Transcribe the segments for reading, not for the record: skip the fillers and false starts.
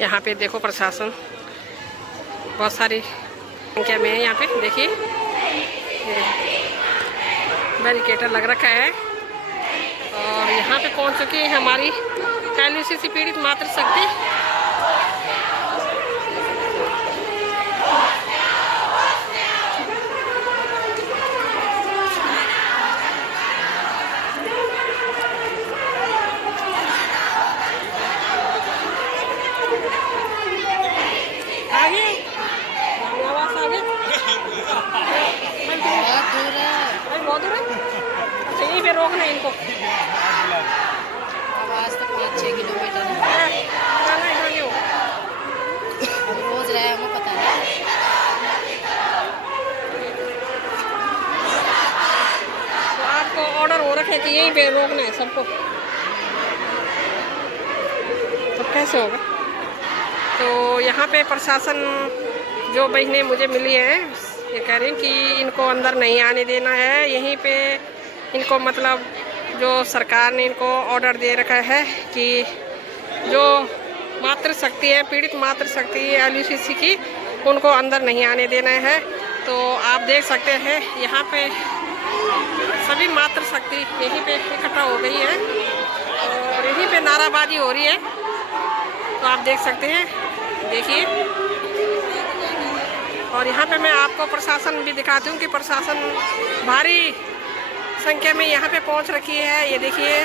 यहाँ पे देखो प्रशासन बहुत सारी संख्या में है। यहाँ पे देखिए बैरिकेटर लग रखा है और यहाँ पे पहुँच चुकी है हमारी एलयूसी से पीड़ित मातृशक्ति। बहुत दूर है। अच्छा यहीं पे रोकना है इनको। आवाज तो 5-6 किलोमीटर रोज रहे हमें पता नहीं। तो आपको ऑर्डर हो रखे कि यहीं पे रोकना है सबको, तो कैसे होगा? तो यहाँ पे प्रशासन जो बहनें मुझे मिली हैं ये कह रही हैं कि इनको अंदर नहीं आने देना है। यहीं पे इनको मतलब जो सरकार ने इनको ऑर्डर दे रखा है कि जो मातृशक्ति है, पीड़ित मातृशक्ति एलयूसी की, उनको अंदर नहीं आने देना है। तो आप देख सकते हैं यहाँ पे सभी मातृशक्ति यहीं पे इकट्ठा हो गई है और यहीं पे नाराबाजी हो रही है। तो आप देख सकते हैं, देखिए। और यहाँ पे मैं आपको प्रशासन भी दिखाती हूँ कि प्रशासन भारी संख्या में यहाँ पे पहुँच रखी है। ये देखिए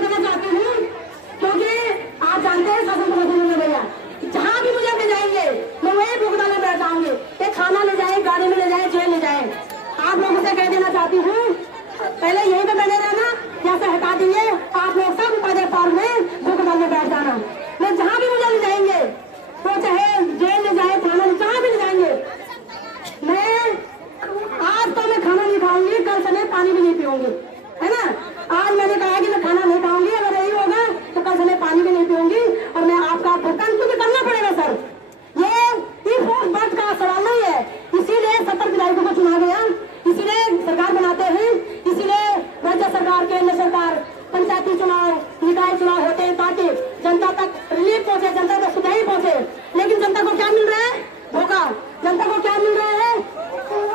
देना चाहती हूँ, क्योंकि आप जानते हैं शासन प्रशासन में भैया जहाँ भी मुझे ले जाएंगे मैं वही भुगतान में बैठ जाऊंगी। ये खाना ले जाए, गाड़ी में ले जाए, जेल ले जाए। आप लोगों से कह देना चाहती हूँ, पहले यहीं पे बने रहना, यहाँ से हटा दीजिए। आप लोग सब उपाध्याय पार्क में भुगतान में बैठ जाना। मैं जहाँ भी मुझे ले जाएंगे, तो चाहे जेल ले जाए, थाना ले, जहाँ भी ले जाएंगे, मैं आज तो मैं खाना नहीं खाऊंगी, कल से मैं पानी भी नहीं पीऊंगी, है ना। आज मैंने कहा कि मैं खाना नहीं खाऊंगी, अगर यही होगा तो कल से मैं पानी भी नहीं पीऊंगी और मैं आपका भुगतान क्योंकि करना पड़ेगा सर। ये बात का सवाल नहीं है, इसीलिए 70 विधायकों को चुना गया, इसीलिए सरकार बनाते हैं, इसीलिए राज्य सरकार, केंद्र सरकार, पंचायती चुनाव, निकाय चुनाव होते हैं ताकि जनता तक रिलीफ पहुंचे, जनता तक सुधाई पहुंचे। लेकिन जनता को क्या मिल रहा है? धोखा। जनता को क्या मिल रहा है?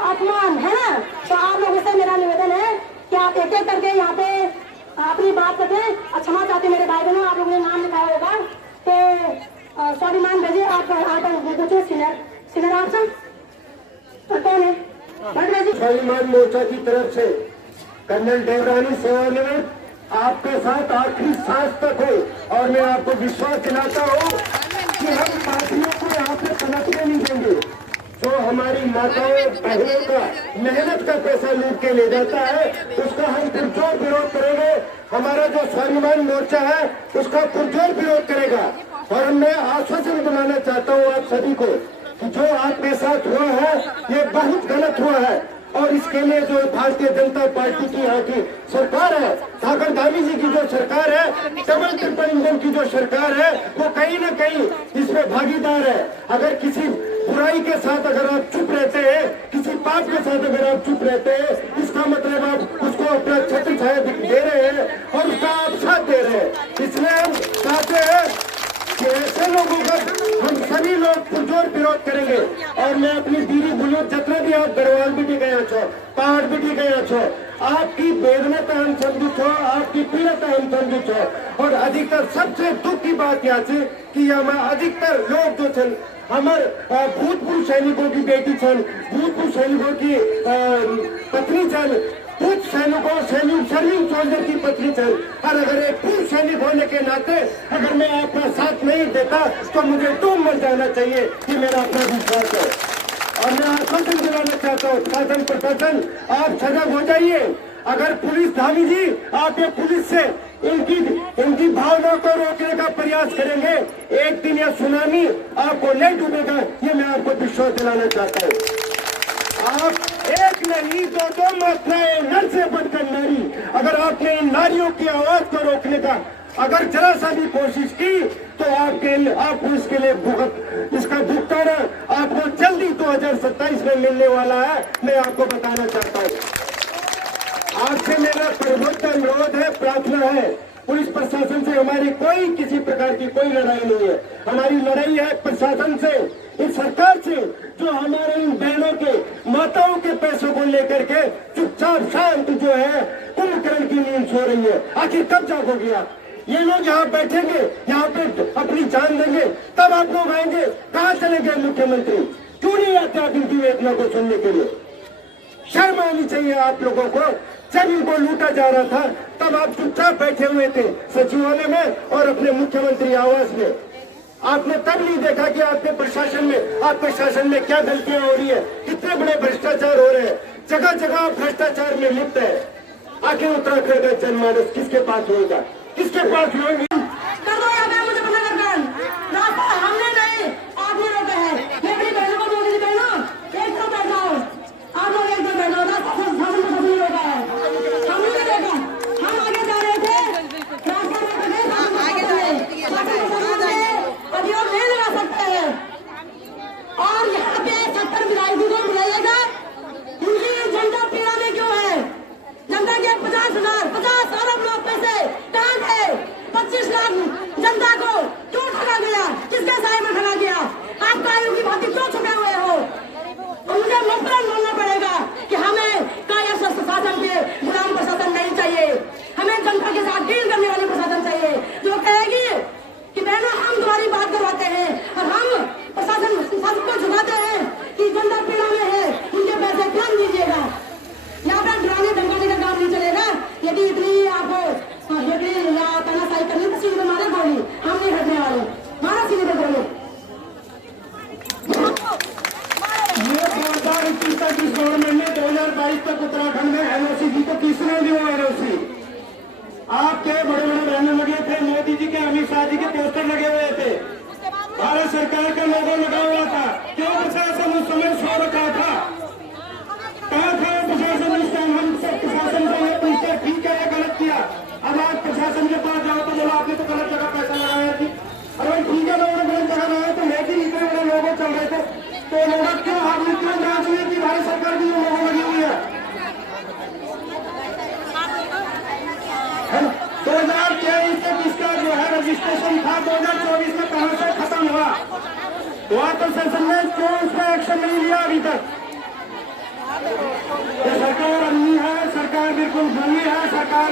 अपमान, है ना। तो आप लोगों से मेरा निवेदन है कि आप एक एक करके यहाँ पे अपनी बात रखें। क्षमा चाहते मेरे भाई बहनों, आप लोगों ने नाम लिखाया होगा तो स्वाभिमान भेजिए। आप सीनियर आप सब कौन है? स्वाभिमान मोर्चा की तरफ से कर्नल देवरानी सेवानिवृत्त आपके साथ आखिरी सांस तक हो और मैं आपको विश्वास दिलाता हूँ कि हम पार्टियों को यहाँ पे पलटने नहीं देंगे। जो हमारी माताओं बहनों का मेहनत का पैसा लूट के ले जाता है उसका हम पुरजोर विरोध करेंगे। हमारा जो स्वाभिमान मोर्चा है उसका पुरजोर विरोध करेगा। और मैं आश्वासन दिलाना चाहता हूँ आप सभी को कि जो आपके साथ हुआ है ये बहुत गलत हुआ है और इसके लिए जो भारतीय जनता पार्टी की यहाँ की सरकार है, ठाकर धामी जी की जो सरकार है, डबल ट्रिपल इंजन की जो सरकार है, वो कहीं न कहीं इसमें भागीदार है। अगर किसी बुराई के साथ अगर आप चुप रहते हैं, किसी पाप के साथ अगर आप चुप रहते हैं, इसका मतलब आप उसको अपना छत्र छाया दे रहे हैं और उसका आप साथ दे रहे हैं। इसलिए हम चाहते हैं कि ऐसे लोगों का हम सभी लोग पुरजोर विरोध करेंगे। और मैं अपनी दीदी बोलूँ जितना भी आप गढ़वाल भी गया छो, पहाड़ भी गया छो, आपकी वेदना हम समझू छो, आपकी पीड़ा हम समझू छो। और अधिकतर सबसे दुख की बात यहाँ से कि अधिकतर लोग जो छन हमारे भूतपूर्व सैनिकों की बेटी छन, भूतपूर्व सैनिकों की पत्नी छन, पूर्व सैनिकों सर्विंग सोल्जर की पत्नी छन। और अगर एक पूर्व सैनिक होने के नाते अगर मैं आपका साथ नहीं देता तो मुझे डूब मर जाना चाहिए, ये मेरा अपना विश्वास है। और मैं आश्वासन दिलाना चाहता हूँ शासन प्रशासन, आप सजग हो जाइए। अगर पुलिस धामी जी आप ये पुलिस से इनकी भावनाओं को रोकने का प्रयास करेंगे, एक दिन यह सुनामी आपको नहीं डूबेगा, ये मैं आपको विश्वास दिलाना चाहता हूँ। आप एक नहीं दो मात्राएं नर से बढ़कर नारी, अगर आपने इन नारियों की आवाज को रोकने का अगर जरा सा भी कोशिश की तो आपको इसके लिए इसका भुगतान आपको जल्दी 2027 में मिलने वाला है, मैं आपको बताना चाहता हूँ। आपसे मेरा प्रबुद्ध अनुरोध है, प्रार्थना है, पुलिस प्रशासन से हमारी कोई किसी प्रकार की कोई लड़ाई नहीं है। हमारी लड़ाई है प्रशासन से, इस सरकार से जो हमारे इन बहनों के माताओं के पैसों को लेकर के चुपचाप शांत जो है कुंभकर्ण की नींद सो रही है। आखिर कब जागोगे आप? ये लोग यहाँ बैठेंगे, यहाँ पे अपनी जान देंगे, तब आप लोग आएंगे। कहाँ चले गए मुख्यमंत्री? क्यों नहीं आते आप इनकी वेदना को सुनने के लिए? शर्म आनी चाहिए आप लोगों को। जब इनको लूटा जा रहा था तब आप चुपचाप बैठे हुए थे सचिवालय में और अपने मुख्यमंत्री आवास में। आपने तब नहीं देखा कि आपके प्रशासन में, आपके शासन में क्या गलतियां हो रही है, कितने बड़े भ्रष्टाचार हो रहे हैं, जगह जगह भ्रष्टाचार में लिप्त है। आखिर उत्तराखंड का जनमानस किसके पास होगा, किसके पास होगी? हमने नहीं, आपने रोका है। मैं अपनी बहनों को बोल रही हूँ, एक तो बैठ जाओ, आप लोग एक तो बैठ जाओ, नहीं रोका है, हमने नहीं रोका। हम आगे जा रहे थे, रास्ता में आगे जा रहे अभियोग नहीं लगा सकते हैं। और यहाँ पे 70 विधायकों को बुलाइएगा, उनकी जनता पीड़ा में क्यों है? जनता के 50 अरब लोग पैसे कहाँ गए? 25 तो लोग क्यों आप लोग क्यों नाराज हुए कि भारत सरकार की लोगों लगी हुई है? 2023 तक इसका जो है रजिस्ट्रेशन था, 2024 में कहां से खत्म हुआ? हुआ तो सेशन में क्यों उस पर एक्शन नहीं लिया अभी तक? ये सरकार अन्नी है, सरकार बिल्कुल भूमि है, सरकार